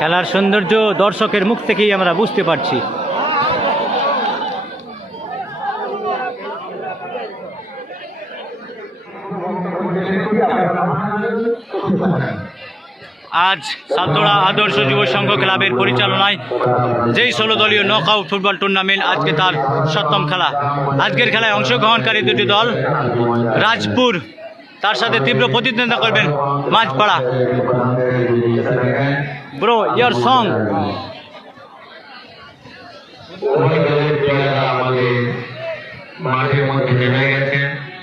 খেলার সৌন্দর্য দর্শকের মুখ থেকেই আমরা বুঝতে পারছি। আজ সালতোড়া আদর্শ যুব সংঘ ক্লাবের পরিচালনায় যেই 16 দলীয় নকআউট ফুটবল টুর্নামেন্ট আজকে তার 7ম খেলা। আজকের খেলায় অংশগ্রহণকারী দুটি দল রাজপুর, তার সাথে তীব্র প্রতিদ্বন্দ্বিতা করবেন মাঝপাড়া। ব্রো, ইয়ার সং।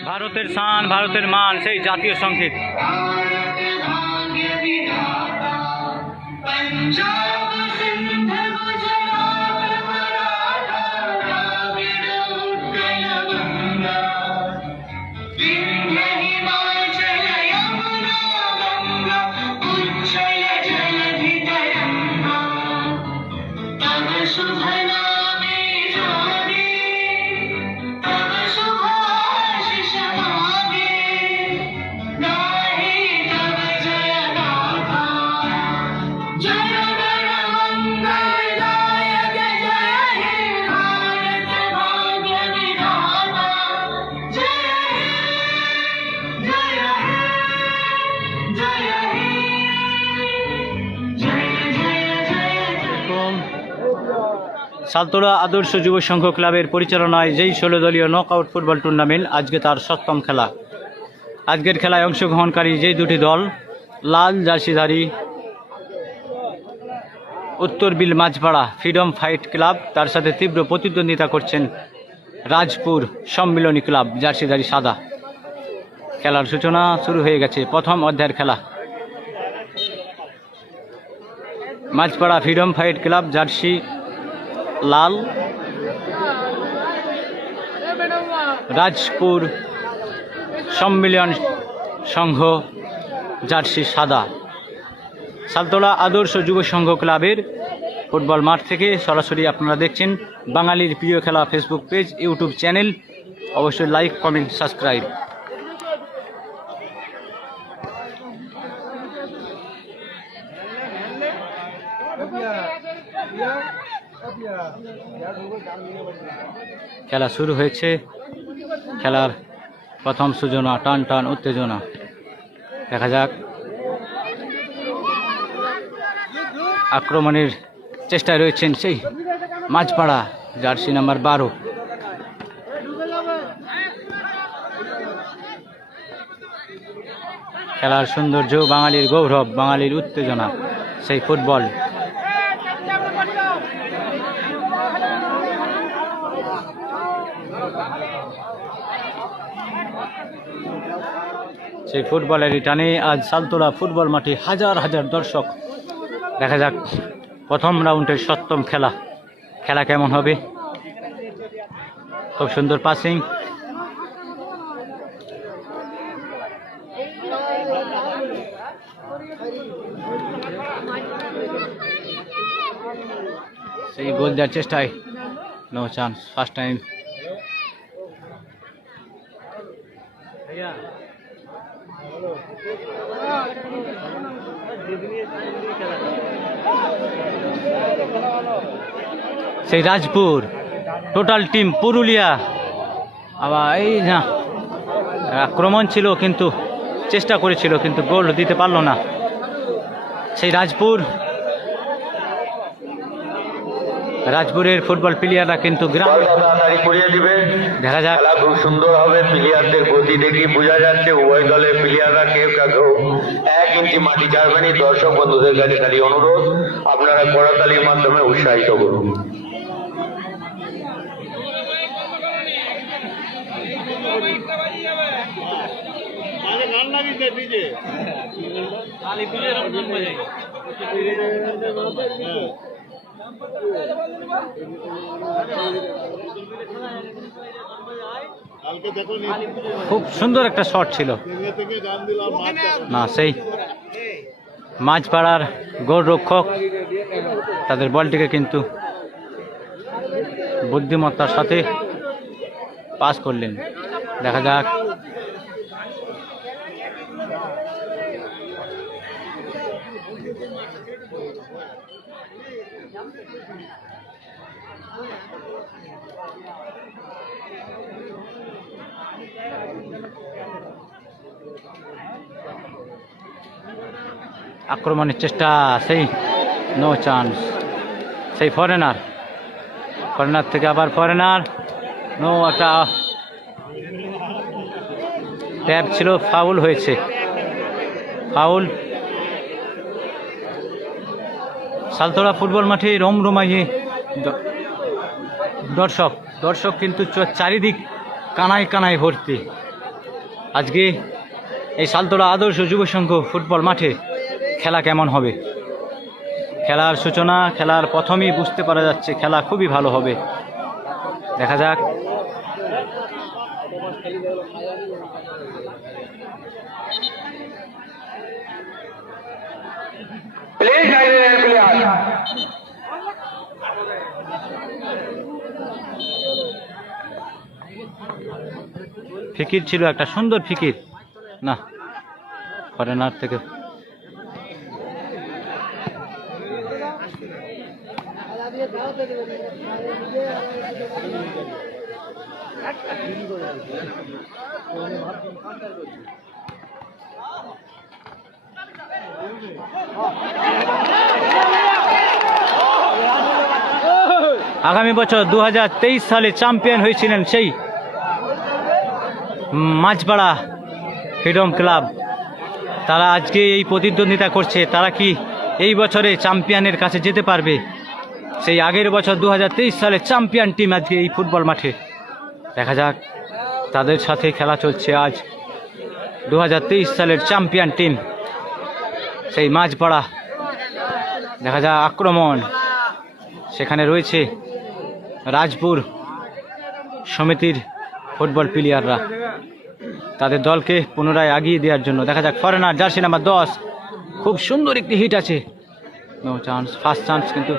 ভারতের শান, ভারতের মান, সেই জাতীয় সংগীত। সালতোড়া আদর্শ যুব সংঘ ক্লাবের পরিচালনায় যেই 16 দলীয় নকআউট ফুটবল টুর্নামেন্ট আজকে তার 7ম খেলা। আজকের খেলায় অংশগ্রহণকারী যেই দুটি দল লাল জার্সিধারী উত্তর বিল মাঝপাড়া ফ্রিডম ফাইট ক্লাব, তার সাথে তীব্র প্রতিদ্বন্দ্বিতা করছেন রাজপুর সম্মিলনী ক্লাব জার্সিধারী সাদা। খেলার সূচনা শুরু হয়ে গেছে, প্রথম অধ্যায়ের খেলা। Majhpara freedom fight club jersey লাল, রাজপুর সম্মিলন সংঘ জার্সি সাদা। সালতোড়া আদর্শ যুব সংঘ ক্লাবের ফুটবল মাঠ থেকে সরাসরি আপনারা দেখছেন বাঙালির প্রিয় খেলা ফেসবুক পেজ, ইউটিউব চ্যানেল। অবশ্যই লাইক, কমেন্ট, সাবস্ক্রাইব। খেলা শুরু হয়েছে, খেলার প্রথম সূচনা, টান টান উত্তেজনা। দেখা যাক, আক্রমণের চেষ্টায় রয়েছেন সেই মাঝপাড়া জার্সি নাম্বার 12। খেলার সৌন্দর্য, বাঙালির গৌরব, বাঙালির উত্তেজনা, সেই ফুটবল। সেই ফুটবলেরই টানে আজ সালতোড়া ফুটবল মাঠে হাজার হাজার দর্শক। দেখা যাক প্রথম রাউন্ডের 7ম খেলা, খেলা কেমন হবে। খুব সুন্দর পাসিং, সেই গোল দেওয়ার চেষ্টায় নো চান্স, ফার্স্ট টাইম। সেই রাজপুর টোটাল টিম পুরুলিয়া, আবার এই না আক্রমণ ছিল, কিন্তু চেষ্টা করেছিল, কিন্তু গোল দিতে পারলো না সেই রাজপুর। রাজপুরের ফুটবল প্লেয়াররা কিন্তু দেখা যাক, খেলা খুব সুন্দর হবে। প্লেয়ারদের গতি দেখি বোঝা যাচ্ছে উভয় দলের প্লেয়াররা কেউ 1 ইঞ্চি মাটি ছাড়বেনি। দর্শক বন্ধুদের কাছে খালি অনুরোধ, আপনারা করতালির মাধ্যমে উৎসাহিত করুন। খুব সুন্দর একটা শট ছিল না, সেই মাঝপাড়ার গোলরক্ষক তাদের বলটিকে কিন্তু বুদ্ধিমত্তার সাথে পাস করলেন। দেখা যাক আক্রমণের চেষ্টা, সেই নো চান্স, সেই ফরেনার থেকে আবার ফরেনার, নো, একটা ট্যাপ ছিল, ফাউল হয়েছে, ফাউল। সালতোড়া ফুটবল মাঠে রমরমাইয়ে দর্শক কিন্তু চারিদিক কানায় কানায় ভর্তি। আজকে এই সালতোড়া আদর্শ যুব সংঘ ফুটবল মাঠে খেলা কেমন হবে? খেলার সূচনা, খেলার প্রথমেই বুঝতে পারা যাচ্ছে খেলা খুবই ভালো হবে। দেখা যাক। ফিকির ছিল, একটা সুন্দর ফিকির, না ফরেনার থেকে আগামী বছর 2023 সালে চ্যাম্পিয়ন হয়েছিলেন সেই মাঝপাড়া ফ্রিডম ক্লাব, তারা আজকে এই প্রতিদ্বন্দ্বিতা করছে। তারা কি এই বছরে চ্যাম্পিয়নের কাছে যেতে পারবে? সেই আগের বছর 2023 সালে চ্যাম্পিয়ন টিম আজকে এই ফুটবল মাঠে। দেখা যাক, তাদের সাথে খেলা চলছে আজ 2023 সালের চ্যাম্পিয়ন টিম সেই মাঝপাড়া। দেখা যাক আক্রমণ, সেখানে রয়েছে রাজপুর সমিতির ফুটবল প্লেয়াররা তাদের দলকে পুনরায় এগিয়ে দেওয়ার জন্য। দেখা যাক ফরেনার জার্সি নাম্বার 10, খুব সুন্দর একটি হিট আছে, নো চান্স, ফার্স্ট চান্স কিন্তু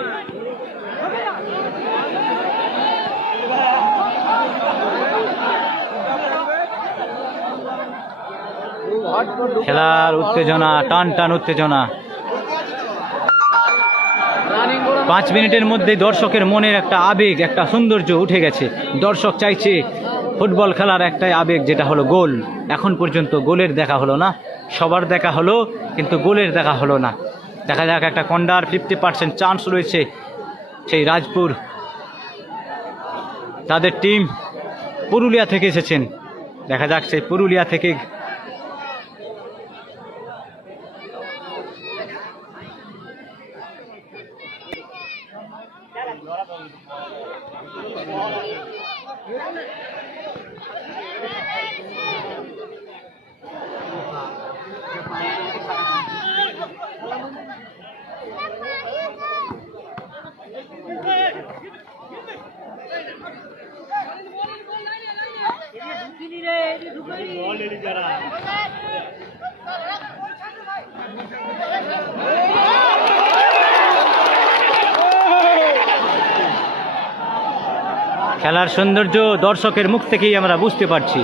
খেলার উত্তেজনা, টান উত্তেজনা। 5 মিনিটের মধ্যে দর্শকের মনের একটা আবেগ, একটা সৌন্দর্য উঠে গেছে। দর্শক চাইছে ফুটবল খেলার একটাই আবেগ, যেটা হলো গোল। এখন পর্যন্ত গোলের দেখা হলো না, সবার দেখা হলো কিন্তু গোলের দেখা হলো না। দেখা যাক, একটা কর্নার, 50% চান্স রয়েছে সেই রাজপুর। তাদের টিম পুরুলিয়া থেকে এসেছেন। দেখা যাক সেই পুরুলিয়া থেকে খেলার সৌন্দর্য দর্শকের মুখ থেকেই আমরা বুঝতে পারছি।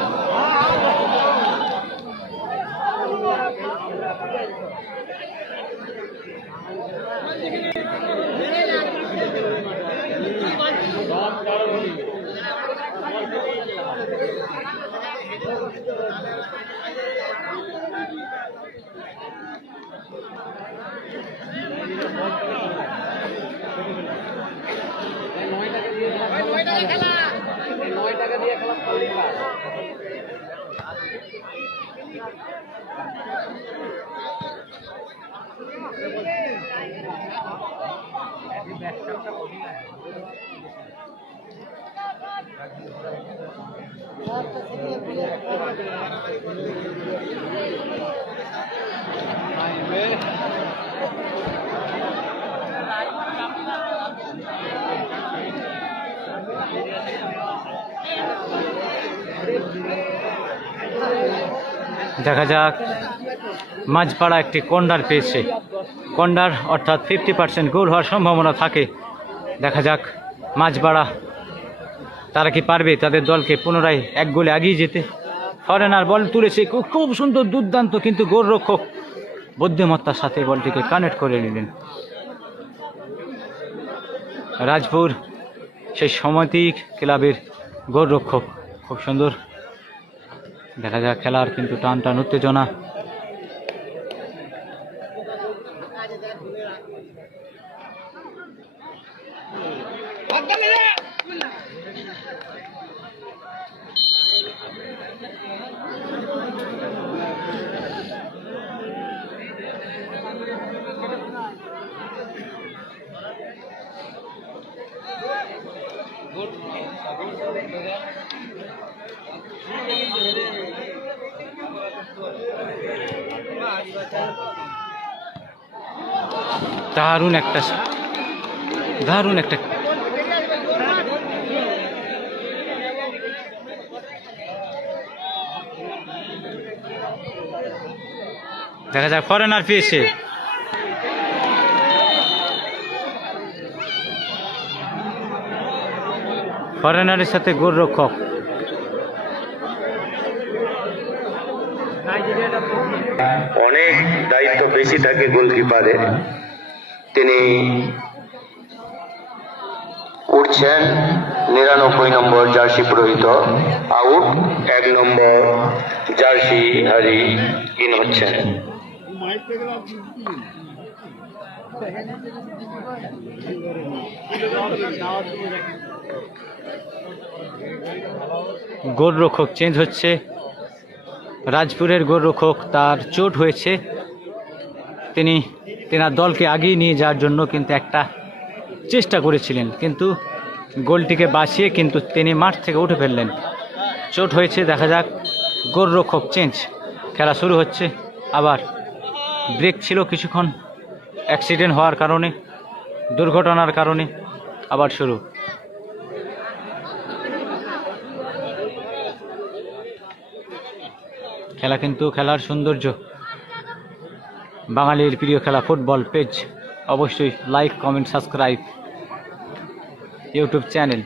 দেখা যাক, মাঝপাড়া একটি কর্নার পেয়েছে। কর্নার অর্থাৎ 50% গোল হওয়ার সম্ভাবনা থাকে। দেখা যাক মাঝপাড়া তারা কি পারবে তাদের দলকে পুনরায় 1 গোলে এগিয়ে যেতে। ফরেনার বল তুলেছে, খুব সুন্দর, দুর্দান্ত, কিন্তু গোলরক্ষক বুদ্ধিমত্তার সাথে বলটিকে কানেক্ট করে নিলেন। রাজপুর সেই সমিতি ক্লাবের গোলরক্ষক, খুব সুন্দর। দেখা যাক খেলার কিন্তু টান টান উত্তেজনা। দারুণ একটা দেখা যাক ফরেনার পেয়েছে। ফরেনারের সাথে গোলরক্ষক। অনেক দায়িত্ব বেশি থাকে গোলকিপারে। তিনি উঠছেন 99 নম্বর জার্সি পুরোহিত আউট, 1 নম্বর জার্সি হারি ইন হচ্ছেন। গোলরক্ষক চেঞ্জ হচ্ছে। রাজপুরের গোলরক্ষক, তার চোট হয়েছে। তেনার দলকে আগিয়ে নিয়ে যাওয়ার জন্য কিন্তু একটা চেষ্টা করেছিলেন, কিন্তু গোলটিকে বাঁচিয়ে কিন্তু তিনি মাঠ থেকে উঠে ফেললেন। চোট হয়েছে। দেখা যাক, গোলরক্ষক চেঞ্জ, খেলা শুরু হচ্ছে। আবার ব্রেক ছিল কিছুক্ষণ অ্যাক্সিডেন্ট হওয়ার কারণে, দুর্ঘটনার কারণে। আবার শুরু। খেলা কিন্তু খেলার সৌন্দর্য। বাঙালির প্রিয় খেলা ফুটবল পেজ, অবশ্যই like, comment, subscribe YouTube channel.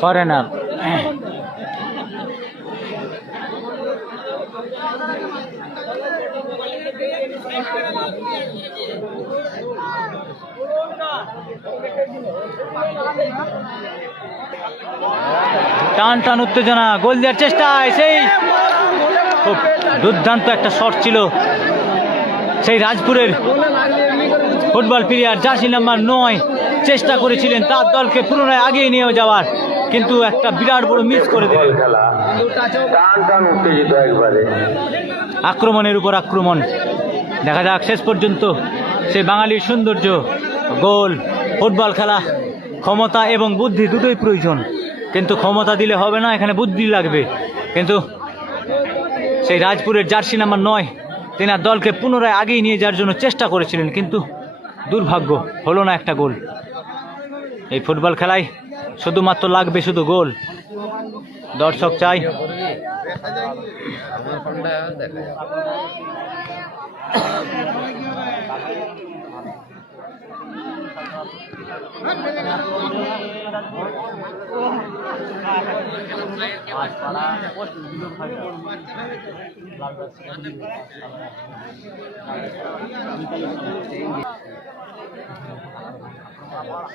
Foreigner টান টান উত্তেজনা, গোল দেওয়ার চেষ্টায় সেই খুব দুর্দান্ত একটা শট ছিল। সেই রাজপুরের ফুটবল প্লেয়ার জার্সি নাম্বার 9 চেষ্টা করেছিলেন তার দলকে পুনরায় আগিয়ে নিয়ে যাওয়ার, কিন্তু একটা বিরাট বড় মিস করে দিলেন। আক্রমণের উপর আক্রমণ। দেখা যাক শেষ পর্যন্ত সেই বাঙালির সৌন্দর্য। গোল, ফুটবল খেলা ক্ষমতা এবং বুদ্ধি দুটোই প্রয়োজন, কিন্তু ক্ষমতা দিলে হবে না, এখানে বুদ্ধি লাগবে। কিন্তু সেই রাজপুরের জার্সি নাম্বার 9 তেনার দলকে পুনরায় আগিয়ে নিয়ে যাওয়ার জন্য চেষ্টা করেছিলেন, কিন্তু দুর্ভাগ্য হলো না একটা গোল। এই ফুটবল খেলায় শুধুমাত্র লাগবে শুধু গোল। দর্শক চাই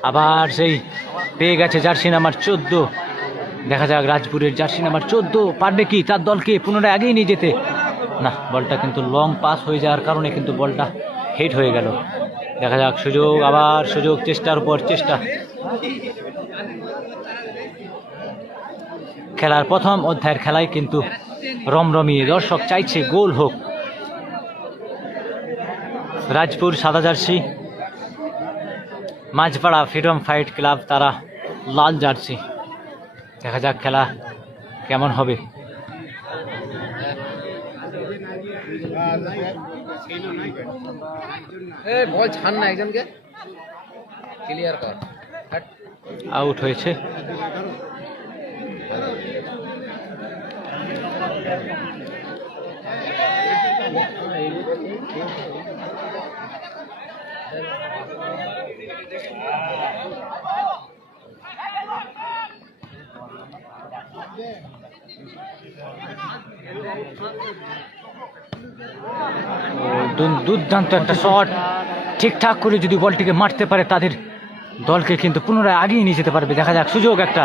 আবার সেই পেয়ে গেছে জার্সি নাম্বার 14। দেখা যাক রাজপুরের জার্সি নাম্বার 14 পারবে কি তার দলকে পুনরায় এগিয়ে নিয়ে যেতে। না, বলটা কিন্তু লং পাস হয়ে যাওয়ার কারণে কিন্তু বলটা হেড হয়ে গেল। দেখা যাক সুযোগ, আবার সুযোগ, চেষ্টার উপর চেষ্টা। খেলার প্রথম অধ্যায়ের খেলায় কিন্তু রমরমিয়ে, দর্শক চাইছে গোল হোক। রাজপুর সাদা jersey, Majhpara freedom fight club তারা লাল জার্সি। দেখা যাক খেলা কেমন হবে। বল ছাড় না, একজনকে ক্লিয়ার কর। আউট হয়েছে। দুর্দান্ত একটা শট, ঠিকঠাক করে যদি বলটিকে মারতে পারে তাদের দলকে কিন্তু পুনরায় আগিয়ে নিয়ে যেতে পারবে। দেখা যাক, সুযোগ একটা,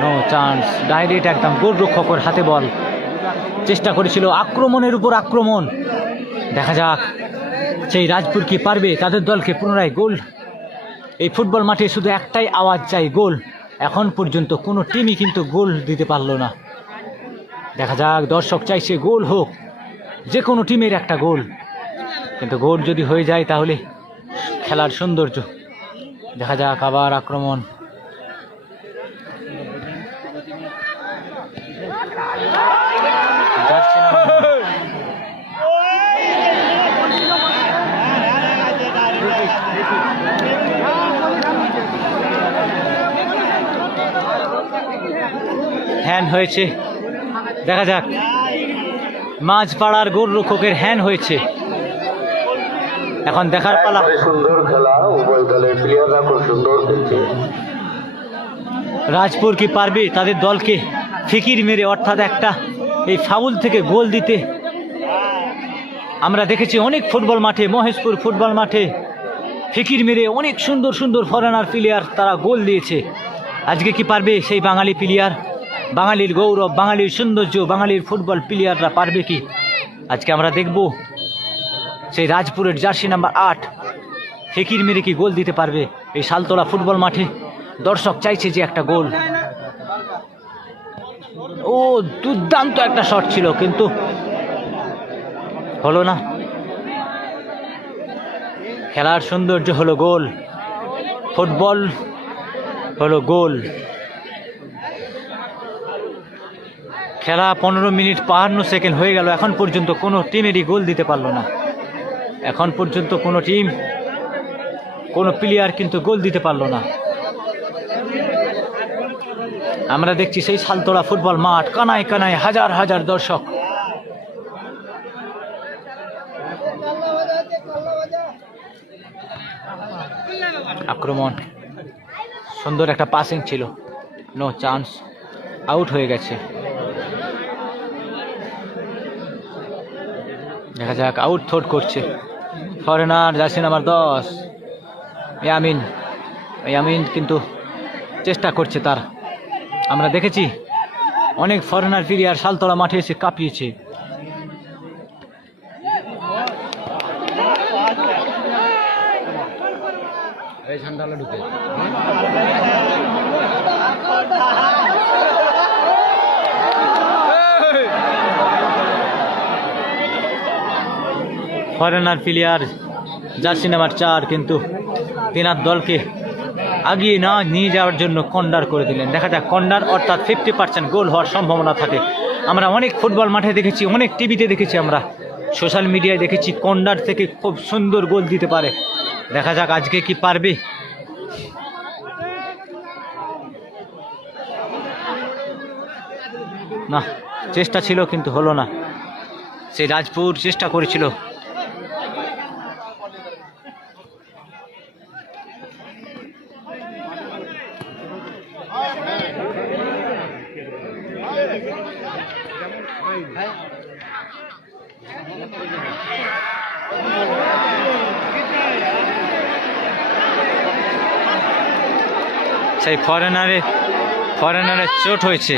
নো চান্স, ডাইরেক্ট একদম গোলরক্ষকের হাতে বল। চেষ্টা করেছিল আক্রমণের উপর আক্রমণ। দেখা যাক সেই রাজপুর কি পারবে তাদের দলকে পুনরায় গোল। এই ফুটবল মাঠে শুধু একটাই আওয়াজ চাই, গোল। এখন পর্যন্ত কোনো টিমই কিন্তু গোল দিতে পারলো না। দেখা যাক, দর্শক চাইছে গোল হোক, যে কোনো টিমের একটা গোল, কিন্তু গোল যদি হয়ে যায় তাহলে খেলার সৌন্দর্য। দেখা যাক, আবার আক্রমণ। হ্যান্ড হয়েছে। দেখা যাক, মাঝপাড়ার গোলরক্ষকের হ্যান্ড হয়েছে। এখন দেখার পালা। সুন্দর খেলা, উভয় দলের প্লেয়াররা খুব সুন্দর খেলছে। রাজপুর কি পারবে তাদের দলকে ফিকির মেরে, অর্থাৎ একটা এই ফাউল থেকে গোল দিতে? আমরা দেখেছি অনেক ফুটবল মাঠে, মহেশপুর ফুটবল মাঠে ফিকির মেরে অনেক সুন্দর সুন্দর ফরেনার প্লেয়ার তারা গোল দিয়েছে। আজকে কি পারবে সেই বাঙালি প্লেয়ার, বাঙালির গৌরব, বাঙালির সৌন্দর্য, বাঙালির ফুটবল প্লেয়াররা পারবে কি? আজকে আমরা দেখব সেই রাজপুরের জার্সি নাম্বার 8 ফিকির মেরে কি গোল দিতে পারবে এই শালতলা ফুটবল মাঠে। দর্শক চাইছে যে একটা গোল। ও দুর্দান্ত একটা শট ছিল, কিন্তু হলো না। খেলার সৌন্দর্য হলো গোল, ফুটবল হলো গোল। খেলা 15 মিনিট 52 সেকেন্ড হয়ে গেল, এখন পর্যন্ত কোনো টিমেরই গোল দিতে পারলো না। এখন পর্যন্ত কোনো টিম, কোনো প্লেয়ার কিন্তু গোল দিতে পারলো না। আমরা দেখছি সেই শালতলা ফুটবল মাঠ, কানায় কানায় হাজার হাজার দর্শক। আক্রমণ, সুন্দর একটা পাসিং ছিল, নো চান্স, আউট হয়ে গেছে। দেখা যাক, আউট থ্রোট করছে foreigner jersey number 10 Yamin. Yamin কিন্তু চেষ্টা করছে তার। আমরা দেখেছি অনেক ফরেনার প্লেয়ার শালতলা মাঠে এসে কাঁপিয়েছে। ফরেনার প্লেয়ার জার্সি নাম্বার 4 কিন্তু তিনার দলকে আগিয়ে না নিয়ে যাওয়ার জন্য কর্নার করে দিলেন। দেখা যাক, কর্নার অর্থাৎ 50% গোল হওয়ার সম্ভাবনা থাকে। আমরা অনেক ফুটবল মাঠে দেখেছি, অনেক টিভিতে দেখেছি, আমরা সোশ্যাল মিডিয়ায় দেখেছি কর্নার থেকে খুব সুন্দর গোল দিতে পারে। দেখা যাক আজকে কি পারবে। না, চেষ্টা ছিল কিন্তু হলো না। সেই রাজপুর চেষ্টা করেছিল। সেই ফরেনারের চোট হয়েছে।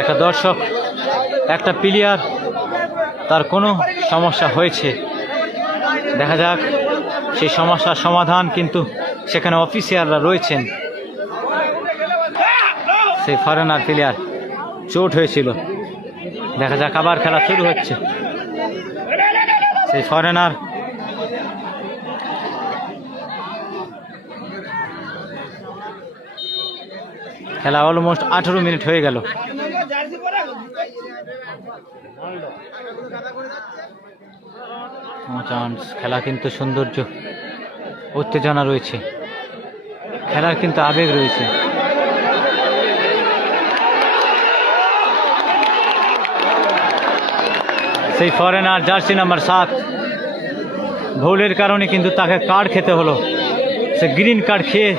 একটা দর্শক, একটা প্লেয়ার তার কোনো সমস্যা হয়েছে, দেখা যাক সেই সমস্যার সমাধান। কিন্তু সেখানে অফিসিয়ালরা রয়েছেন। সেই ফরেনার প্লেয়ার চোট হয়েছিল, দেখা যাক আবার খেলা শুরু হচ্ছে। সেই ফরেনার খেলা অলমোস্ট 18 মিনিট হয়ে গেল। খেলা কিন্তু সৌন্দর্য, উত্তেজনা রয়েছে, খেলার কিন্তু আবেগ রয়েছে। সেই ফরেনার জার্সি নাম্বার 7 ভুলের কারণে কিন্তু তাকে কার্ড খেতে হলো। সে গ্রিন কার্ড খেয়ে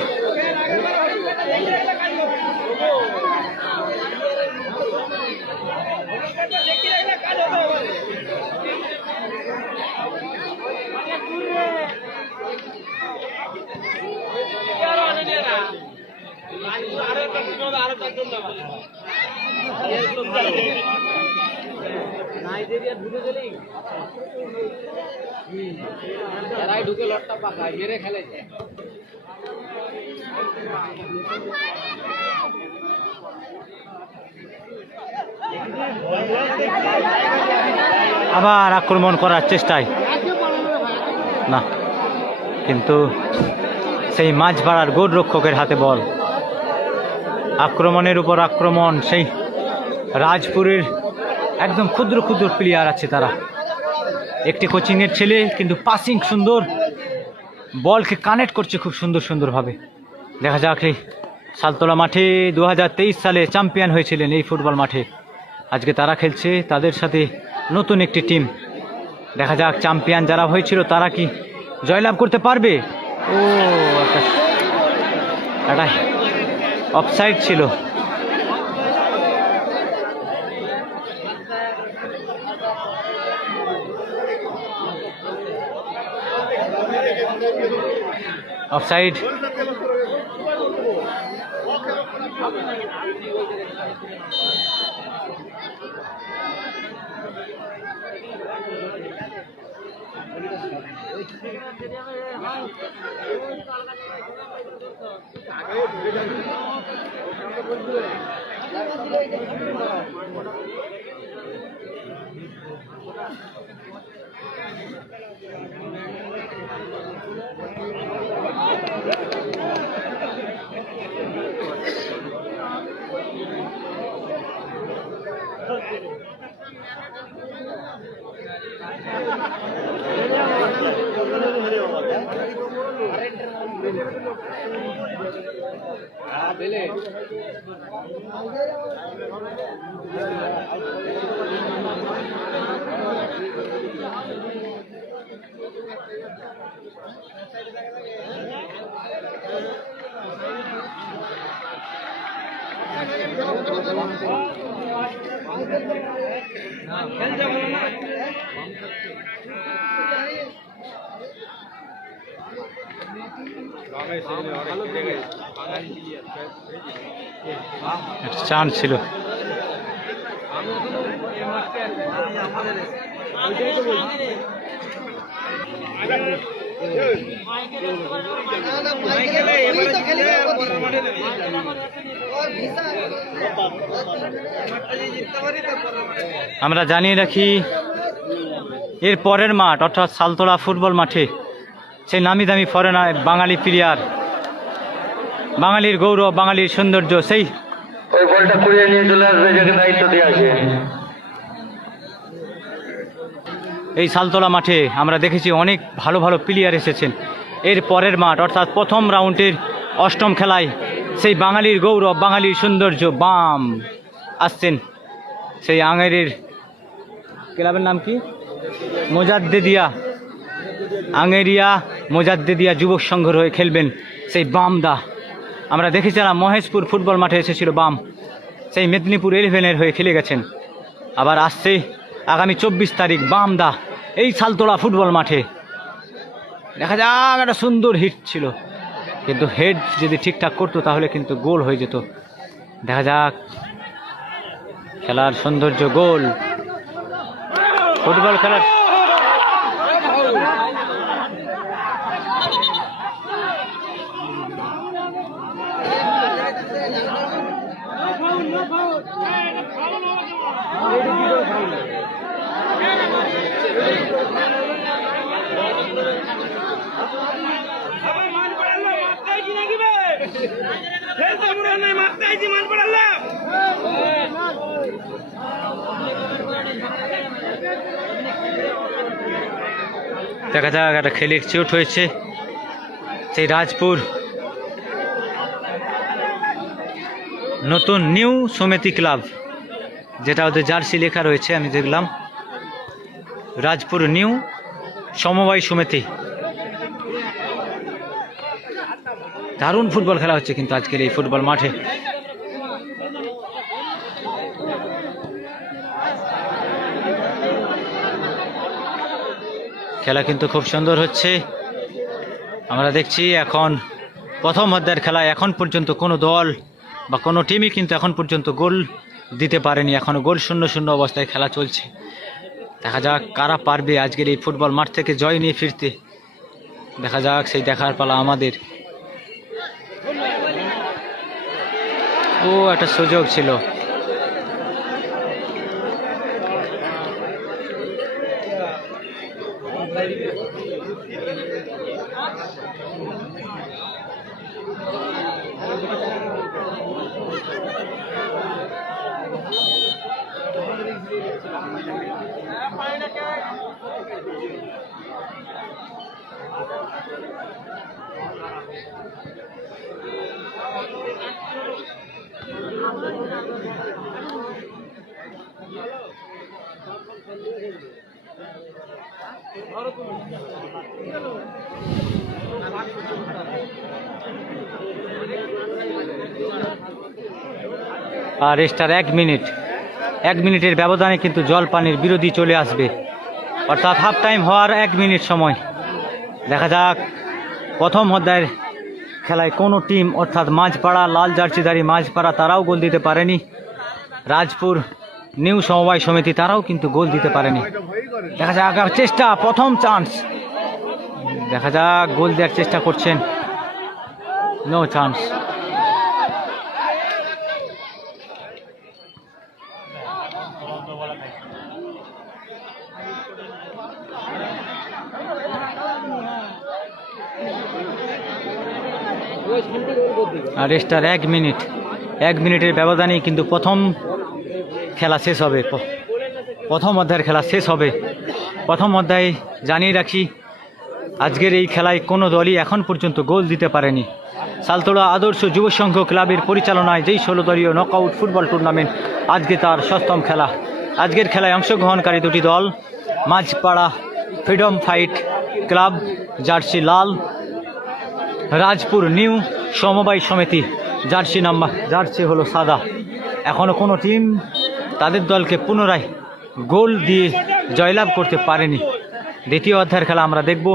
ঢুকে লটটা পাকায় মেরে খেলেছে। আবার আক্রমণ করার চেষ্টায় না, কিন্তু সেই মাঝ পাড়ার গোলরক্ষকের হাতে বল। আক্রমণের উপর আক্রমণ। সেই রাজপুরের একদম ক্ষুদ্র ক্ষুদ্র প্লেয়ার আছে, তারা একটি কোচিংয়ের ছেলে, কিন্তু পাসিং সুন্দর, বলকে কানেক্ট করছে খুব সুন্দর সুন্দরভাবে। দেখা যাক এই সালতোলা মাঠে 2023 সালে চ্যাম্পিয়ন হয়েছিলেন এই ফুটবল মাঠে। আজকে তারা খেলছে, তাদের সাথে নতুন একটি টিম। দেখা যাক চ্যাম্পিয়ন যারা হয়েছিল তারা কি জয়লাভ করতে পারবে। ও এটা অফসাইড ছিল। অফসাইড। চান্স ছিল। আমরা জানিয়ে রাখি এর পরের মাঠ অর্থাৎ সালতোলা ফুটবল মাঠে সেই নামি দামি ফরেনার বাঙালি প্লেয়ার, বাঙালির গৌরব, বাঙালির সৌন্দর্য, সেই ওই বলটা কুড়িয়ে নিয়ে চলে আসবে, যাকে দায়িত্ব দিয়ে আছে। এই সালতোলা মাঠে আমরা দেখেছি অনেক ভালো ভালো প্লেয়ার এসেছেন। এর পরের মাঠ অর্থাৎ প্রথম রাউন্ডের 8ম খেলায় সেই বাঙালির গৌরব, বাঙালির সৌন্দর্য বাম আসছেন। সেই আঙেরির ক্লাবের নাম কি? মোজাদ্দেদিয়া, আঙেরিয়া মোজাদ্দেদিয়া যুবক সংঘর হয়ে খেলবেন সেই বামদা। আমরা দেখেছিলাম মহেশপুর ফুটবল মাঠে এসেছিল বাম, সেই মেদিনীপুর 11-এর হয়ে খেলে গেছেন। আবার আসছে আগামী 24 তারিখ বামদা এই সালতোলা ফুটবল মাঠে। দেখা যাক, একটা সুন্দর হিট ছিল, কিন্তু হেড যদি ঠিকঠাক করতো তাহলে কিন্তু গোল হয়ে যেত। দেখা যাক খেলার সৌন্দর্য, গোল ফুটবল খেলার দেখা যাক একটা খেলির চোট হয়েছে সেই রাজপুর নতুন নিউ সমিতি ক্লাব, যেটা ওদের জার্সি লেখা রয়েছে আমি দেখলাম, রাজপুর নিউ সমবায় সমিতি। দারুণ ফুটবল খেলা হচ্ছে কিন্তু আজকের এই ফুটবল মাঠে। খেলা কিন্তু খুব সুন্দর হচ্ছে, আমরা দেখছি। এখন প্রথম অধ্যায়ের খেলায় এখন পর্যন্ত কোনো দল বা কোনো টিমই কিন্তু এখন পর্যন্ত গোল দিতে পারেনি, এখনও গোল 0-0 অবস্থায় খেলা চলছে। দেখা যাক কারা পারবে আজকের এই ফুটবল মাঠ থেকে জয় নিয়ে ফিরতে। দেখা যাক, সেই দেখার পালা আমাদের। ও একটা সুযোগ ছিল, আর এক্সট্রা 1 মিনিটের ব্যবধানে কিন্তু জলপানির বিরোধী চলে আসবে, অর্থাৎ হাফ টাইম হওয়ার 1 মিনিট সময়। দেখা যাক প্রথম অধ্যায়ের খেলায় কোনো টিম, অর্থাৎ মাঝপাড়া লাল জার্সিধারী মাঝপাড়া, তারাও গোল দিতে পারেনি। রাজপুর নিউ সমবায় সমিতি তারাও কিন্তু গোল দিতে পারেনি। দেখা যাক চেষ্টা, প্রথম চান্স, দেখা যাক গোল দেওয়ার চেষ্টা করছেন, নো চান্স। আর এক্সট্রা 1 মিনিটের ব্যবধানেই কিন্তু প্রথম খেলা শেষ হবে, প্রথম অধ্যায়ের খেলা শেষ হবে। প্রথম অধ্যায়ে জানিয়ে রাখি, আজকের এই খেলায় কোনো দলই এখন পর্যন্ত গোল দিতে পারেনি। সালতোড়া আদর্শ যুব সংঘ ক্লাবের পরিচালনায় যেই 16 দলীয় নকআউট ফুটবল টুর্নামেন্ট আজকে তার 6ম খেলা। আজকের খেলায় অংশগ্রহণকারী দুটি দল, Majhpara freedom fight club jersey লাল, রাজপুর নিউ সমবায় সমিতি জার্সি হলো সাদা। এখনও কোনো টিম তাদের দলকে পুনরায় গোল দিয়ে জয়লাভ করতে পারেনি। দ্বিতীয় অধ্যায়ের খেলা আমরা দেখব।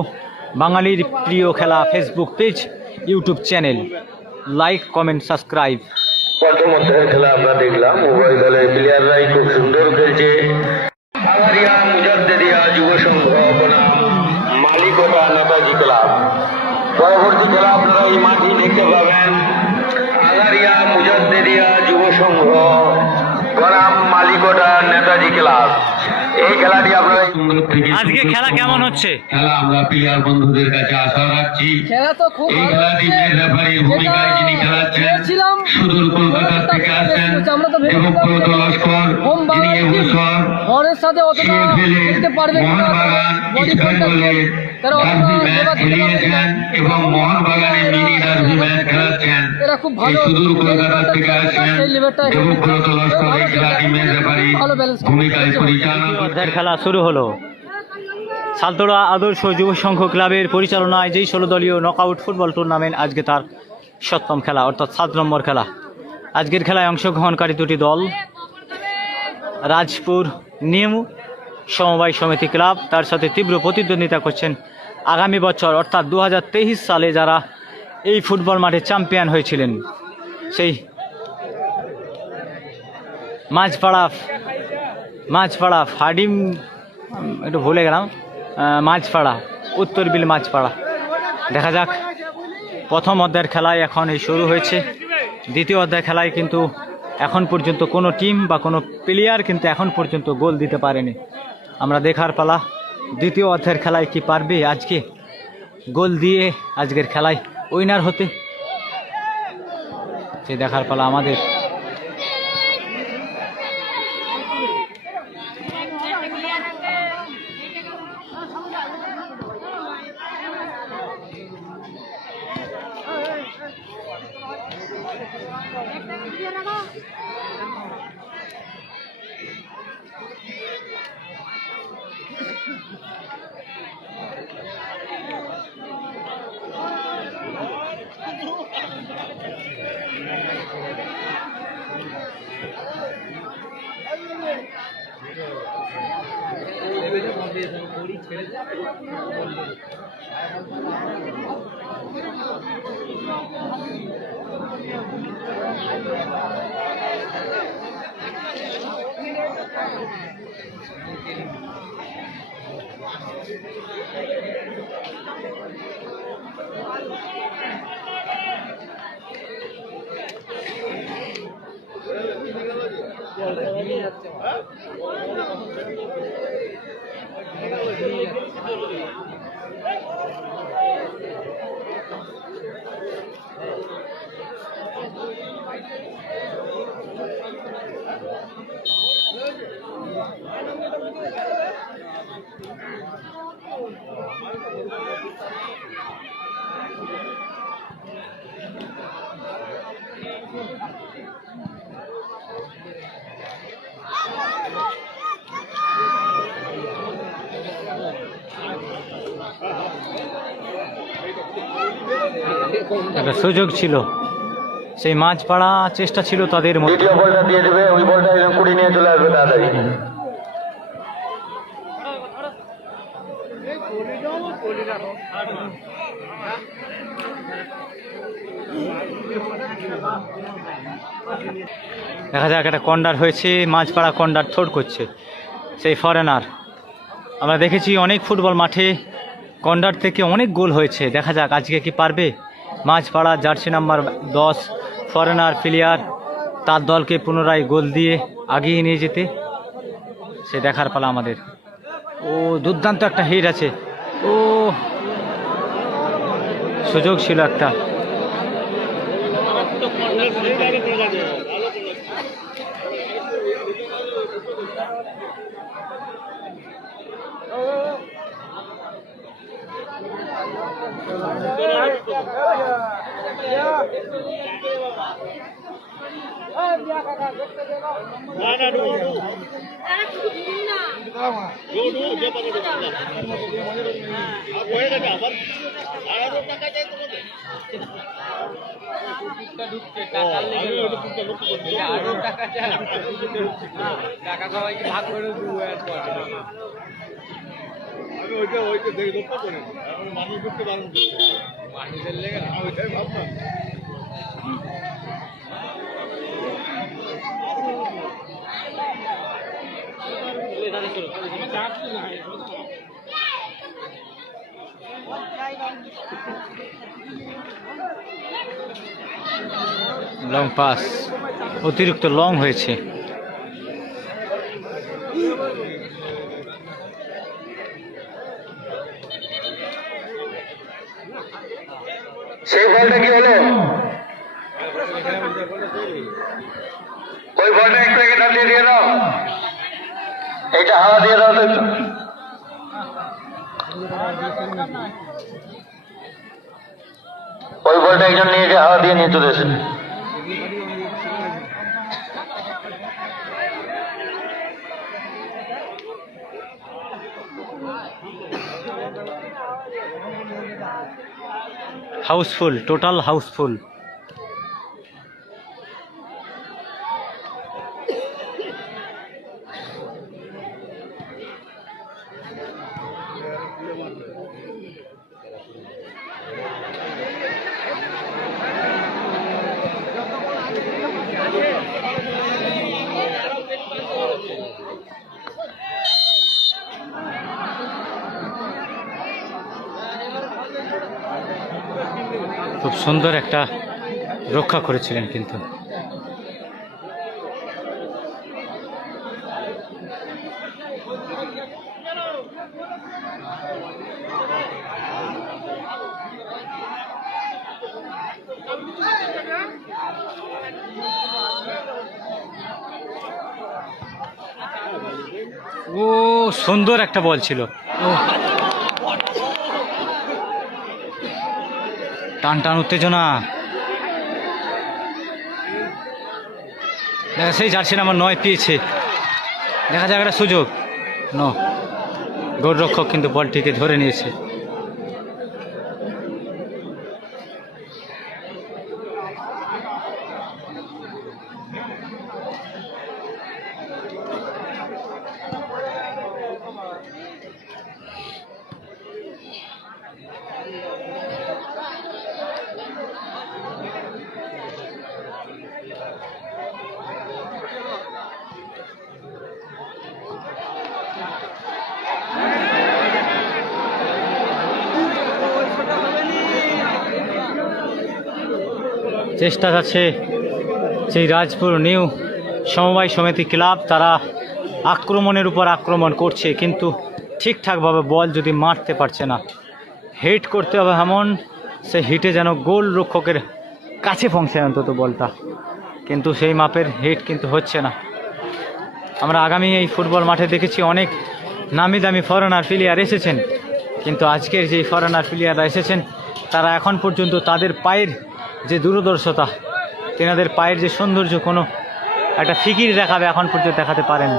বাঙালির প্রিয় খেলা Facebook page, YouTube channel, like, comment, subscribe. প্রথম অধ্যায়ের খেলা আমরা দেখলাম, উভয় দলের প্লেয়াররাই খুব সুন্দর খেলছে। আগারিয়া মুজাদ্দেদিয়া যুব সংঘ বনাম মালিকোটা নেতাজি ক্লাব। পরবর্তী খেলা আপনারা এই মাঠেই দেখতে পাবেন, আগারিয়া মুজাদ্দেদিয়া যুব সংঘ বনাম মালিকোটা নেতাজি ক্লাব। এই খেলাটি আপনারা আজকে খেলা কেমন হচ্ছে? খেলা আমরা প্লেয়ার বন্ধুদের কাছে আশা রাখছি। খেলা তো খুব এই খেলাটি মেন রেফারির ভূমিকায় যিনি খেলাচ্ছেন, সুদূর কলকাতা থেকে আসেন এবং প্রত লস্কর, যিনি এবছর ঘরের সাথে অতটা খেলতে পারবে মোহনবাগান ইস্টবেঙ্গলের ডার্বি ম্যাচ খেলিয়েছেন এবং মোহনবাগানের মিনি ডার্বি ম্যাচ খেলাচ্ছেন। এরা খুব এই ভালো সুদূর কলকাতা থেকে আসেন এবং প্রত লস্কর এই খেলাটি মেন রেফারির ভূমিকায় পরিচালনা। অধ্যায়ের খেলা শুরু হলো। সালতোড়া আদর্শ যুব সংঘ ক্লাবের পরিচালনায় যেই 16 দলীয় নকআউট ফুটবল টুর্নামেন্ট আজকে তার 7ম খেলা, অর্থাৎ 7 নম্বর খেলা। আজকের খেলায় অংশগ্রহণকারী দুটি দল, রাজপুর নিউ সমবায় সমিতি ক্লাব, তার সাথে তীব্র প্রতিদ্বন্দ্বিতা করছেন আগামী বছর অর্থাৎ 2023 সালে যারা এই ফুটবল মাঠে চ্যাম্পিয়ন হয়েছিলেন, সেই মাঝপাড়া ফাডিম একটু ভুলে গেলাম, মাঝপাড়া, উত্তর বিল মাঝপাড়া। দেখা যাক, প্রথম অধ্যায়ের খেলায় এখন এই শুরু হয়েছে। দ্বিতীয় অধ্যায় খেলায় কিন্তু এখন পর্যন্ত কোনো টিম বা কোনো প্লেয়ার কিন্তু এখন পর্যন্ত গোল দিতে পারেনি। আমরা দেখার পালা, দ্বিতীয় অধ্যায়ের খেলায় কি পারবে আজকে গোল দিয়ে আজকের খেলায় উইনার হতে, সে দেখার পালা আমাদের। একটা সুযোগ ছিল, সেই মাঝ পাড়া চেষ্টা ছিল তাদের মধ্যে। দ্বিতীয় বলটা দিয়ে দেবে, ওই বলটা একদম কুড়ি নিয়ে চলে আসবে তাড়াতাড়ি। দেখা যাক, একটা কর্নার হয়েছে, মাঝপাড়া কর্নার থ্রোট করছে সেই ফরেনার। আমরা দেখেছি অনেক ফুটবল মাঠে কর্নার থেকে অনেক গোল হয়েছে। দেখা যাক আজকে কি পারবে Majhpara jersey number 10 foreigner player তার দলকে পুনরায় গোল দিয়ে আগিয়ে নিয়ে যেতে, সে দেখার পালা আমাদের। ও দুর্দান্ত একটা হিট আছে, ও সুযোগ ছিল একটা। টাকা সবাইকে ভাগ করে দেবো। আমি ওইটা দেখে ধরতে পারি, মানুষ ঢুকতে পারবো, মানুষের লেগে ওইটাই ভাবনা। লং পাস অতিরিক্ত লং হয়েছে। সেই বলটা কি হলো? ওই বলটা একটু এটা দিয়ে দাও, এইটা হাওয়া দিয়ে দাও তো একটু। ওই বলটা একজন নিয়ে যে হাওয়া দিয়ে নিয়ে চলে এসে। Housefull, total housefull. খুব সুন্দর একটা রক্ষা করেছিলেন কিন্তু। ও সুন্দর একটা বল ছিল। ও টান টান উত্তেজনা। দেখা সেই জার্সি নাম্বার 9 পেয়েছে, দেখা যাক একটা সুযোগ। গোলরক্ষক কিন্তু বলটিকে ধরে নিয়েছে। চেষ্টা আছে সেই রাজপুর নিউ সমবায় সমিতি ক্লাব, তারা আক্রমণের উপর আক্রমণ করছে কিন্তু ঠিকঠাকভাবে বল যদি মারতে পারছে না। হিট করতে হবে এমন সে হিটে যেন গোল রক্ষকের কাছে পৌঁছায় অন্তত বলটা, কিন্তু সেই মাপের হিট কিন্তু হচ্ছে না। আমরা আগামী এই ফুটবল মাঠে দেখেছি অনেক নামি দামি ফরেনার প্লেয়ার এসেছেন, কিন্তু আজকের যে ফরেনার প্লেয়াররা এসেছেন তারা এখন পর্যন্ত তাদের পায়ের যে দূরদর্শতা, তেনাদের পায়ের যে সৌন্দর্য কোনো একটা ফিকির দেখাবে এখন পর্যন্ত দেখাতে পারেন।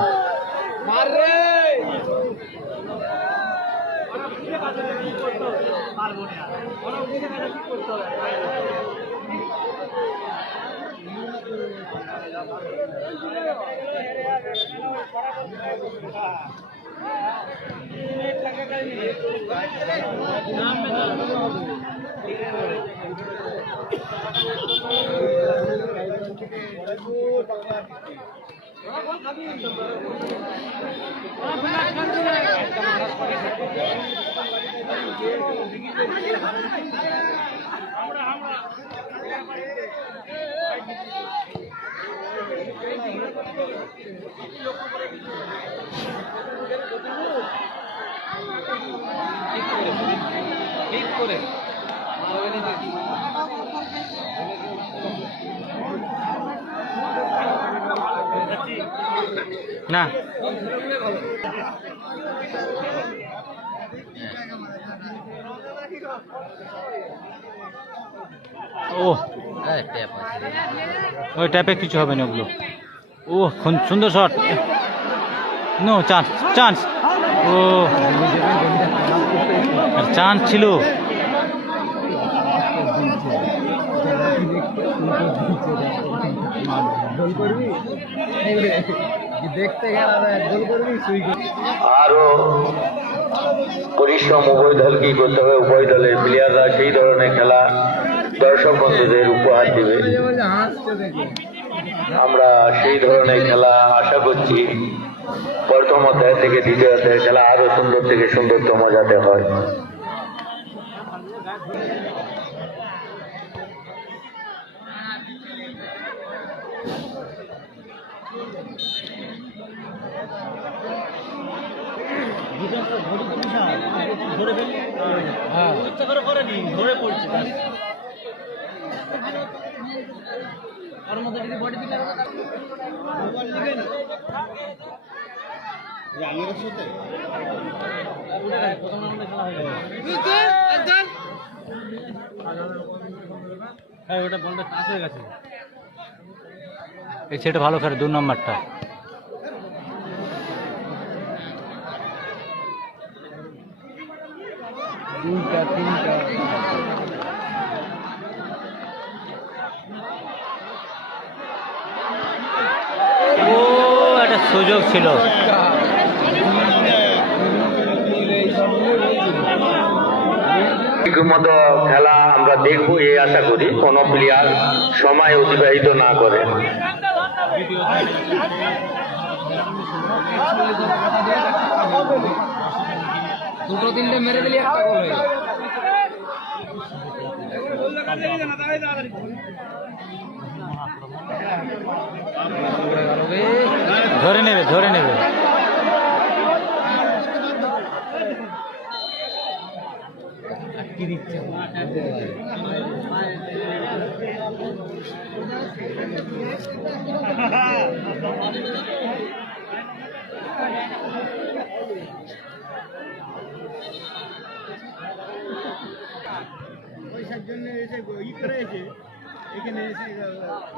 না ও ওই ট্যাপে কিছু হবে না ওগুলো। ও সুন্দর শট, নো চান্স চান্স, ও চান্স ছিল। আরো পরিশ্রম উভয় দলকেই করতে হবে। উভয় দলের প্লেয়াররা সেই ধরনের খেলা দর্শক বন্ধুদের উপহার দেবে। আমরা সেই ধরনের খেলা আশা করছি। প্রথম অধ্যায় থেকে দ্বিতীয় অধ্যায়ের খেলা আরো সুন্দর থেকে সুন্দরতম যাতে হয়। এই সেটা ভালো খেলে 2 নম্বরটা। ও একটা সুযোগ ছিল। মতো খেলা আমরা দেখবো এই আশা করি, কোন প্লেয়ার সময় অতিবাহিত না করে। দুটো তিনটে মেরে দিলে একটা গোল হয়ে ধরে নেবে ধরে নেবে।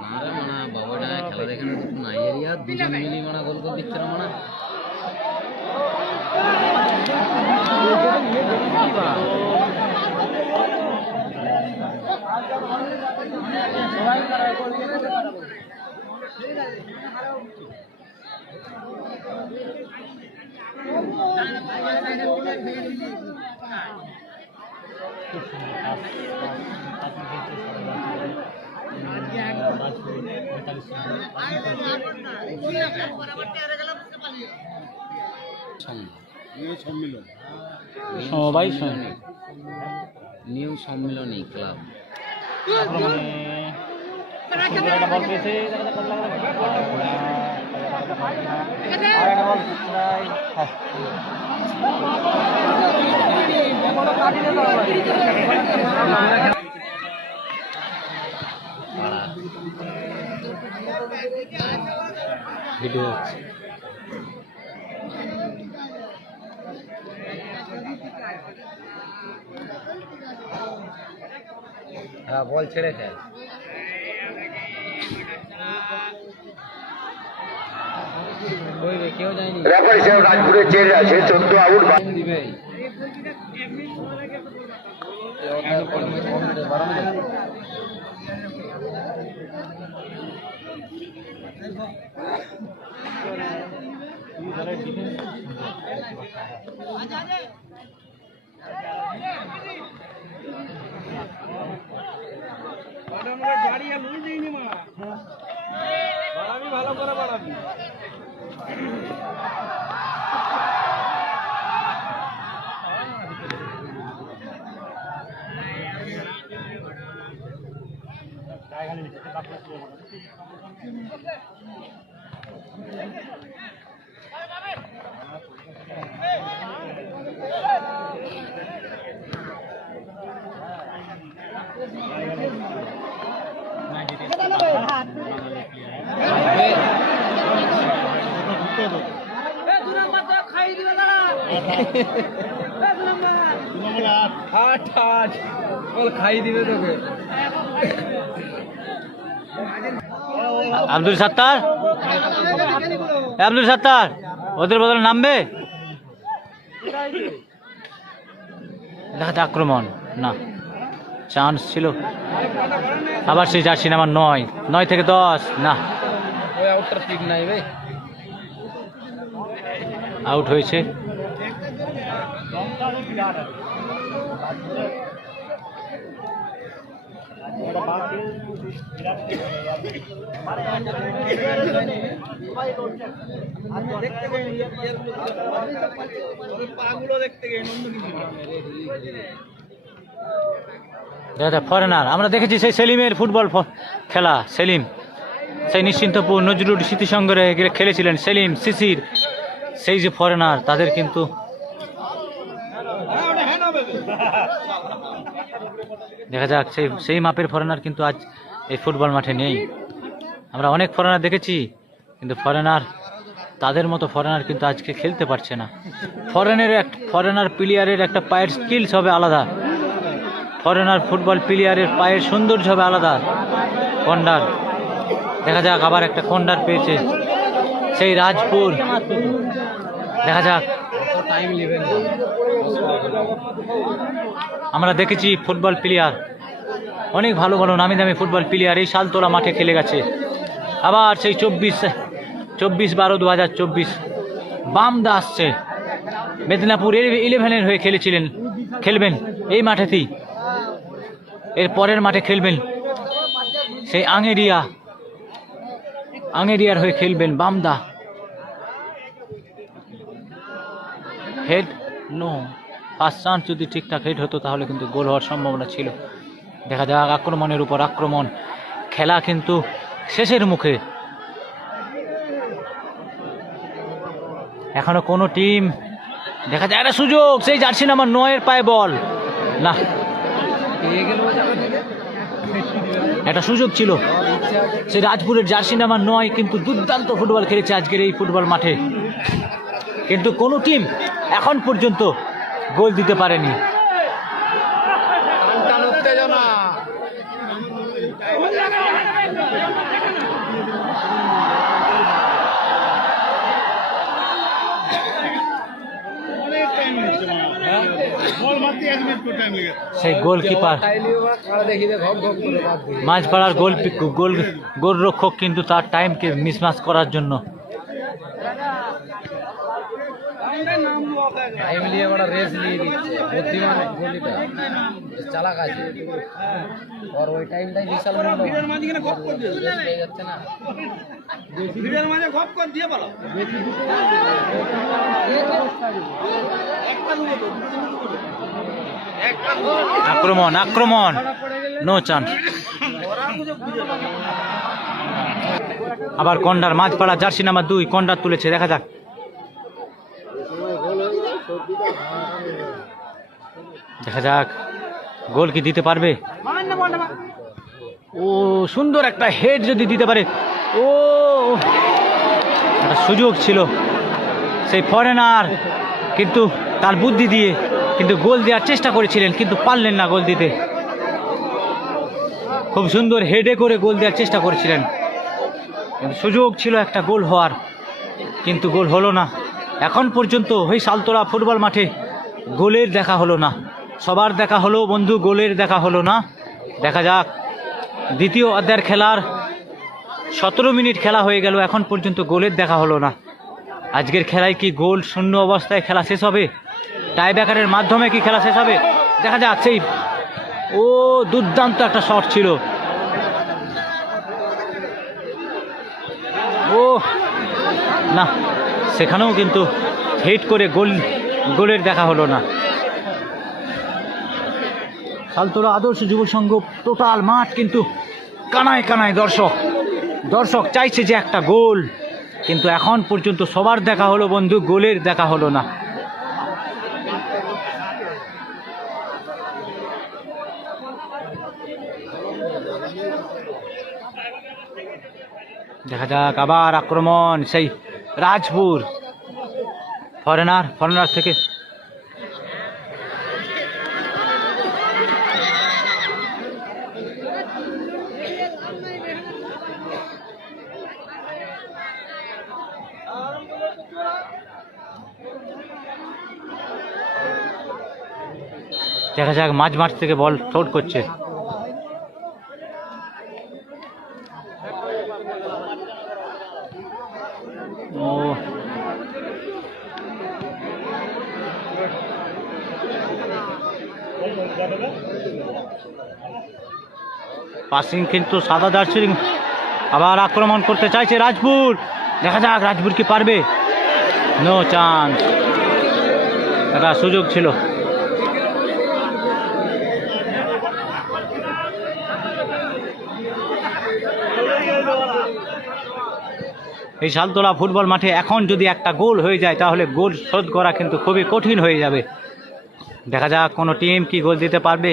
মারা মানা বাবাটা খেলা দেখে না দুটো নাইজেরিয়া দুজন মিলি মানা গোল গোল দিচ্ছে না মানা সমবায় নিউ সম্মিলনী ক্লাব বল পেয়েছে ভিডিও হচ্ছে। হ্যাঁ বল ছেড়েছে কেউ যায়নি রেফারি সাহেব রাজপুরের চেয়ে আছে 14 আউট। দিবে ভালো করে বাড়াবি। বল খাই দিবে তোকে আব্দুল সত্তার আব্দুল সত্তার ওদের বদলে নামবে দেখাতে আক্রমণ না চান্স ছিল আবার সেই জার্সি নাম্বার 9 থেকে 10 না ওই আউটটা ঠিক নাই ভাই আউট হয়েছে। ফরেনার আমরা দেখেছি সেই সেলিমের ফুটবল খেলা সেলিম সেই নিশ্চিন্তপুর নজরুল স্মৃতিসংগ্রহে খেলেছিলেন সেলিম শিশির সেই যে ফরেনার তাদের কিন্তু দেখা যাক সেই মাপের ফরেনার কিন্তু আজ এই ফুটবল মাঠে নেই। আমরা অনেক ফরেনার দেখেছি কিন্তু তাদের মতো ফরেনার কিন্তু আজকে খেলতে পারছে না। ফরেনার প্লেয়ারের একটা পায়ের স্কিলস হবে আলাদা, ফরেনার ফুটবল প্লেয়ারের পায়ের সৌন্দর্য হবে আলাদা। কর্নার দেখা যাক আবার একটা কর্নার পেয়েছে সেই রাজপুর, দেখা যাক টাইম নেবেন আমরা দেখেছি ফুটবল প্লেয়ার অনেক ভালো ভালো নামি দামি ফুটবল প্লেয়ার এই শালতোলা মাঠে খেলে গেছে। আবার সেই 24/12/2024 বামদা আসছে, মেদিনীপুর 11-এর হয়ে খেলবেন এই মাঠেতেই, এর পরের মাঠে খেলবেন সেই আঙেরিয়ার হয়ে খেলবেন বামদা। হেড নো, ফার্স্ট চান্স যদি ঠিকঠাক হেড হতো তাহলে কিন্তু গোল হওয়ার সম্ভাবনা ছিল। দেখা যাক আক্রমণের উপর আক্রমণ, খেলা কিন্তু শেষের মুখে। এখনো কোনো টিম, দেখা যায় একটা সুযোগ, সেই জার্সি নাম্বার 9 পায়ে বল, না একটা সুযোগ ছিল, সেই রাজপুরের জার্সি নাম্বার 9 কিন্তু দুর্দান্ত ফুটবল খেলেছে আজকের এই ফুটবল মাঠে, কিন্তু কোনো টিম এখন পর্যন্ত গোল দিতে পারেনি। সেই গোলকিপার মাঝপাড়ার গোলরক্ষক কিন্তু তার টাইমকে মিসম্যাচ করার জন্য টাইম নিয়ে বড় রেস নিয়ে দিচ্ছে, বুদ্ধিমান গোলিটা চালাক আছে, আর ওই টাইমটাই বিশাল মূল্য হয়ে যাচ্ছে না। আক্রমণ আক্রমণ, নো চান্স। আবার কন্ডার, মাঝপাড়া জার্সি নাম্বার 2 কন্ডার তুলেছে, দেখা যাক। দেখা যাক গোল কি দিতে পারবে। ও সুন্দর একটা হেড যদি দিতে পারে, ও একটা সুযোগ ছিল সেই ফরেনার, কিন্তু তার বুদ্ধি দিয়ে কিন্তু গোল দেওয়ার চেষ্টা করেছিলেন, কিন্তু পারলেন না গোল দিতে। খুব সুন্দর হেডে করে গোল দেওয়ার চেষ্টা করেছিলেন, কিন্তু সুযোগ ছিল একটা গোল হওয়ার, কিন্তু গোল হলো না। এখন পর্যন্ত ওই সালতোলা ফুটবল মাঠে গোলের দেখা হলো না। সবার দেখা হলো বন্ধু, গোলের দেখা হলো না। দেখা যাক, দ্বিতীয় অধ্যায়ের খেলার 17 মিনিট খেলা হয়ে গেল, এখন পর্যন্ত গোলের দেখা হলো না। আজকের খেলায় কি গোল শূন্য অবস্থায় খেলা শেষ হবে? টাই ব্রেকারের মাধ্যমে কি খেলা শেষ হবে? দেখা যাক। সেই ও দুর্দান্ত একটা শট ছিল, ও না, সেখানেও কিন্তু হিট করে গোলের দেখা হলো না। সালতোলা আদর্শ যুব সংঘ টোটাল মাঠ কিন্তু কানায় কানায় দর্শক চাইছে যে একটা গোল, কিন্তু এখন পর্যন্ত সবার দেখা হলো বন্ধু, গোলের দেখা হলো না। দেখা যাক, আবার আক্রমণ, সেই রাজপুর ফরেনার থেকে দেখা যাক, মাঠ থেকে বল শট করছে। ও পাসিং কিন্তু সাদা জার্সি। আবার আক্রমণ করতে চাইছে রাজপুর, দেখা যাক রাজপুর কি পারবে। নো চান্স, একটা সুযোগ ছিল। এই সালতোলা ফুটবল মাঠে এখন যদি একটা গোল হয়ে যায়, তাহলে গোল শোধ করা কিন্তু খুবই কঠিন হয়ে যাবে। দেখা যাক কোনো টিম কি গোল দিতে পারবে।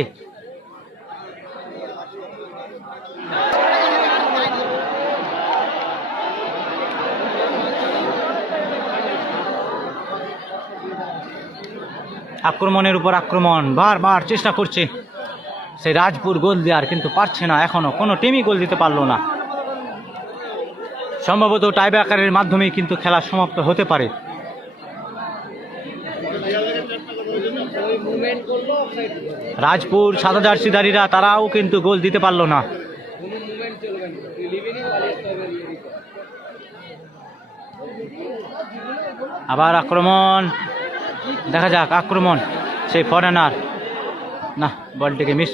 আক্রমণের উপর আক্রমণ, বারবার চেষ্টা করছে সেই রাজপুর গোল দেওয়ার, কিন্তু পারছে না, এখনো কোনো টিমই গোল দিতে পারলো না। সম্ভবত টাইব্রেকারের মাধ্যমেই কিন্তু খেলা সমাপ্ত হতে পারে। রাজপুর সাদা জার্সিধারীরা তারাও কিন্তু গোল দিতে পারলো না। আবার আক্রমণ, দেখা যাক আক্রমণ, সেই ফরেনার, না বলটিকে মিস।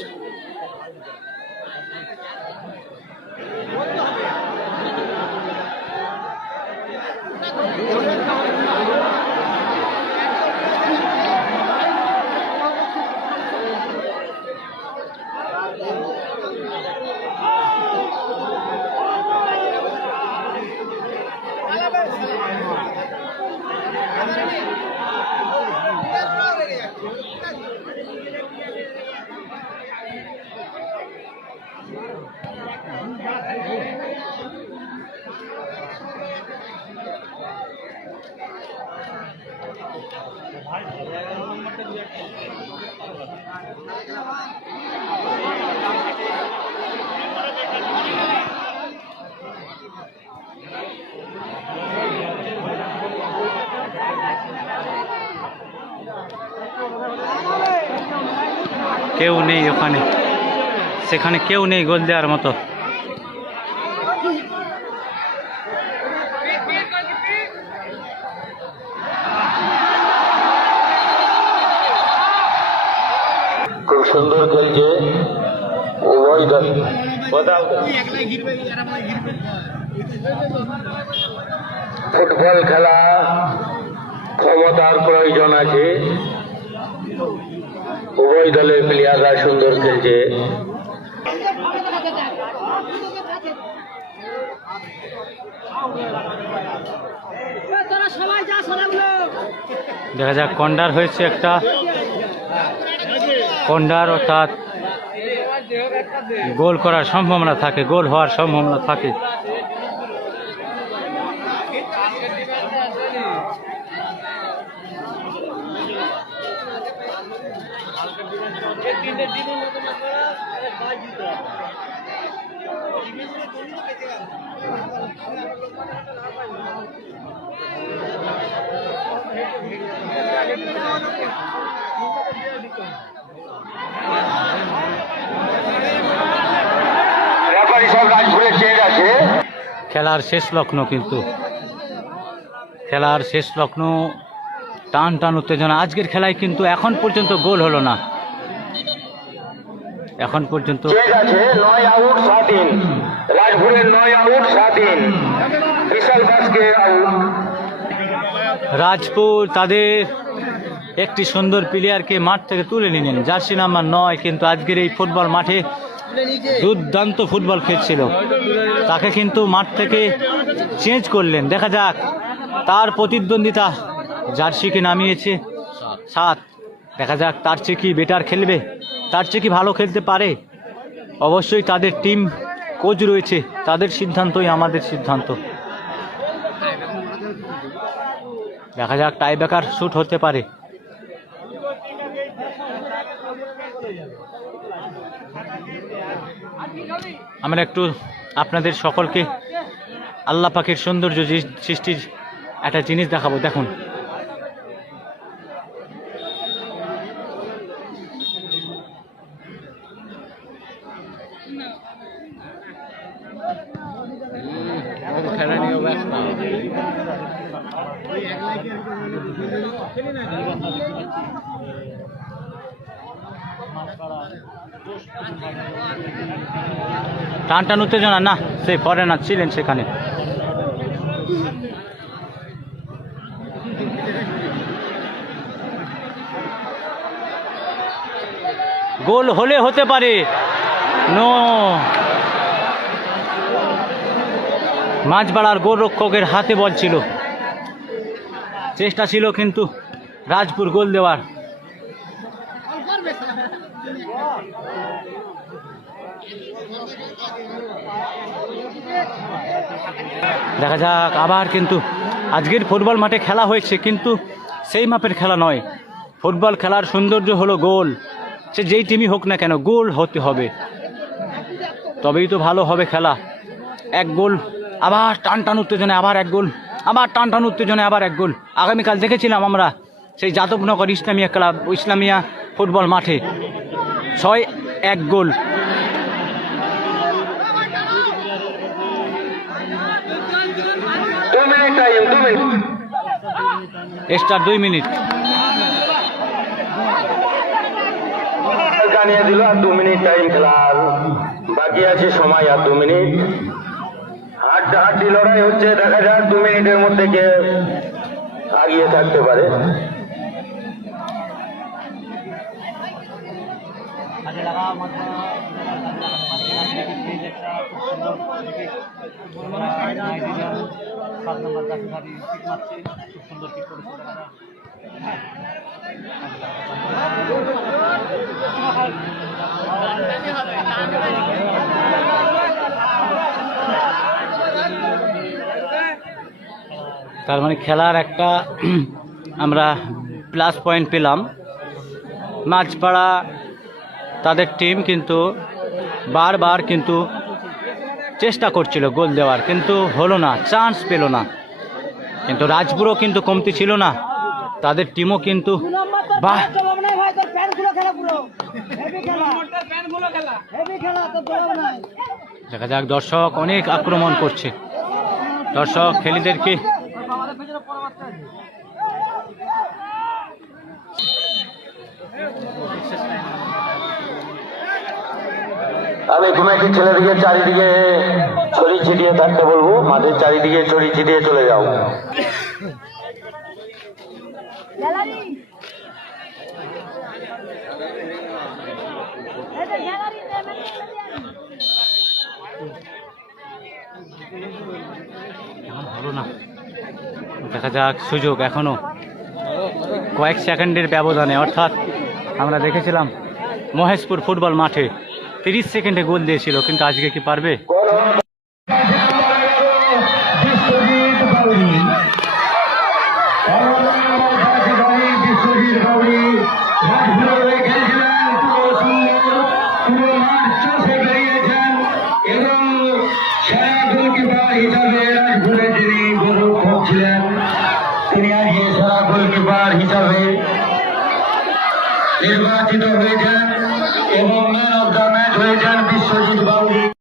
কেউ নেই ওখানে, সেখানে কেউ নেই গোল দেওয়ার মতো। খুব সুন্দর খেলছে উভয় দল। ফুটবল খেলা ক্ষমতার প্রয়োজন আছে, উভয় দলের প্লেয়াররা সুন্দর খেলছে। দেখা যাক, কর্নার হয়েছে একটা, কর্নার অর্থাৎ গোল করার সম্ভাবনা থাকে, গোল হওয়ার সম্ভাবনা থাকে। রেফারি সব রাজপুরের চেয়ে আছে। খেলার শেষ লগ্ন, কিন্তু খেলার শেষ লগ্ন, টান টান উত্তেজনা। আজকের খেলায় কিন্তু এখন পর্যন্ত গোল হলো না, এখন পর্যন্ত। চেয়ে আছে 9 আউট 7 ইন, রাজপুরের 9 আউট 7 ইন, বিশাল বাসকে আউট। রাজপুর তাদের একটি সুন্দর প্লেয়ারকে মাঠ থেকে তুলে নিলেন, জার্সি নাম্বার 9, কিন্তু আজকের এই ফুটবল মাঠে দুর্দান্ত ফুটবল খেলছিল, তাকে কিন্তু মাঠ থেকে চেঞ্জ করলেন। দেখা যাক, তার প্রতিদ্বন্দ্বিতা জার্সিকে নামিয়েছে 7। দেখা যাক তার চেয়ে কি বেটার খেলবে, তার চেয়ে কি ভালো খেলতে পারে। অবশ্যই তাদের টিম কোচ রয়েছে, তাদের সিদ্ধান্তই আমাদের সিদ্ধান্ত। দেখা যাক, টাই ব্রেকার শুট হতে পারে। আমরা একটু আপনাদের সকলকে আল্লাহ পাকের সৌন্দর্য সৃষ্টির একটা জিনিস দেখাবো, দেখুন। খেলা নিয়েও ব্যস্ত। টান টান উত্তেজনা না, সেই ফরেনার ছিলেন সেখানে। গোল হলে হতে পারে, নো। মাঝবাড়ার গোলরক্ষকের হাতে বল ছিল, চেষ্টা ছিল কিন্তু রাজপুর গোল দেওয়ার। দেখা যাক, আবার কিন্তু আজকের ফুটবল মাঠে খেলা হয়েছে, কিন্তু সেই মাপের খেলা নয়। ফুটবল খেলার সৌন্দর্য হলো গোল, সে যেই টিমই হোক না কেন, গোল হতে হবে, তবেই তো ভালো হবে খেলা। এক গোল, আবার টান টান উত্তেজনায় আবার এক গোল, আবার টান টান উত্তেজনায় আবার এক গোল। আগামীকাল দেখেছিলাম আমরা সেই যাদবনগর ইসলামিয়া ক্লাব, ইসলামিয়া ফুটবল মাঠে 6-1 গোল। এক্সট্রা 2 মিনিট নিয়ে দিল, আর 2 মিনিট টাইম খেলার বাকি আছে, সময় আর 2 মিনিট। হাড্ডাহাড্ডি লড়াই হচ্ছে, দেখা যাক 2 মিনিটের মধ্যে কে আগিয়ে থাকতে পারে। তার মানে খেলার একটা আমরা প্লাস পয়েন্ট পেলাম। মাঝপাড়া তাদের টিম কিন্তু বারবার কিন্তু চেষ্টা করছিল গোল দেওয়ার, কিন্তু হলো না, চান্স পেল না। কিন্তু রাজপুরও কিন্তু কমতি ছিল না, তাদের টিমও কিন্তু বাহ। দেখা যাক, দর্শক অনেক আক্রমণ করছে, দর্শক খেলিদেরকে আমি কমিটির ছেলেদিকে চারিদিকে ছড়িয়ে ছিটিয়ে থাকতে বলবো, মাঠের চারিদিকে ছড়িয়ে ছিটিয়ে চলে যাও। হলো না। দেখা যাক, সুযোগ এখনো কয়েক সেকেন্ডের ব্যবধানে, অর্থাৎ আমরা দেখেছিলাম মহেশপুর ফুটবল মাঠে 30 সেকেন্ডে গোল দিয়েছিল, কিন্তু আজকে কি পারবে? তিনি আজকে সেরা গোলকিপার হিসাবে নির্বাচিত হয়েছেন এবং ম্যান অফ দ্য ম্যাচ হয়েছেন